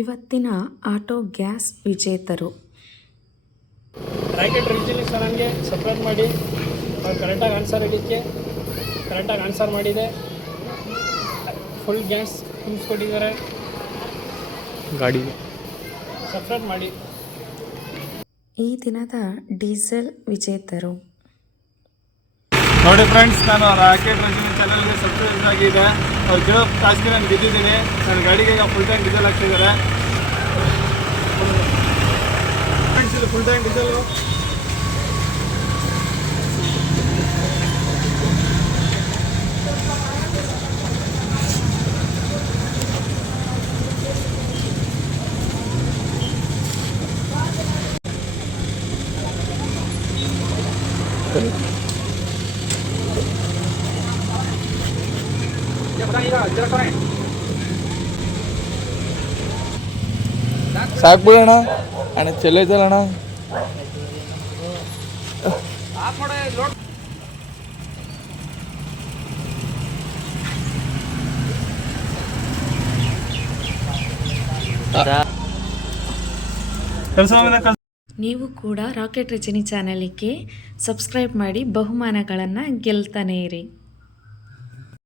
ಇವತ್ತಿನ auto gas ವಿಜೇತರು. Rocket ರಿಜಿಲಿ ಚಾನಲ್ಗೆ subscribe ಮಾಡಿ. ಅವ್ರು ಕರೆಕ್ಟಾಗಿ ಆನ್ಸರ್ ಇದಕ್ಕೆ ಕರೆಕ್ಟಾಗಿ ಆನ್ಸರ್ ಮಾಡಿದೆ. ಫುಲ್ ಗ್ಯಾಸ್ ತುಂಬಿಸ್ಕೊಟ್ಟಿದ್ದಾರೆ. ಗಾಡಿಗೆ ಸಬ್ಸ್ಕ್ರೈಬ್ ಮಾಡಿ. ಈ ದಿನದ ಡೀಸೆಲ್ ವಿಜೇತರು. ನೋಡಿ ಫ್ರೆಂಡ್ಸ್, ನಾನು ರಾಕೆಟ್ ರಿಜಿಲಿ ಚಾನಲ್ಗೆ ಸಬ್ಸ್ಕ್ರೈಬ್ ಆಗಿದೆ. ಅವ್ರು ಕೇಳೋ ಟಾಸ್ಗೆ ನಾನು ಗೆದ್ದಿದ್ದೀನಿ. ನನ್ನ ಗಾಡಿಗೆ ಈಗ ಫುಲ್ ಟ್ಯಾಂಕ್ ಡೀಸೆಲ್ ಹಾಕ್ತಿದ್ದಾರೆ. ಫ್ರೆಂಡ್ಸ್, ಇದು ಫುಲ್ ಟ್ಯಾಂಕ್ ಡೀಸೆಲು. ಸಾಕು ಬಿಡೋಣ ಅಣ್ಣ, ಚಲೋ ಐತಲ್ಲ ಅಣ್ಣ. ನೀವು ಕೂಡ ರಾಕೆಟ್ ರಚನೆ ಚಾನಲ್ಗೆ ಸಬ್ಸ್ಕ್ರೈಬ್ ಮಾಡಿ ಬಹುಮಾನಗಳನ್ನು ಗೆಲ್ತಾನೆ ಇರಿ.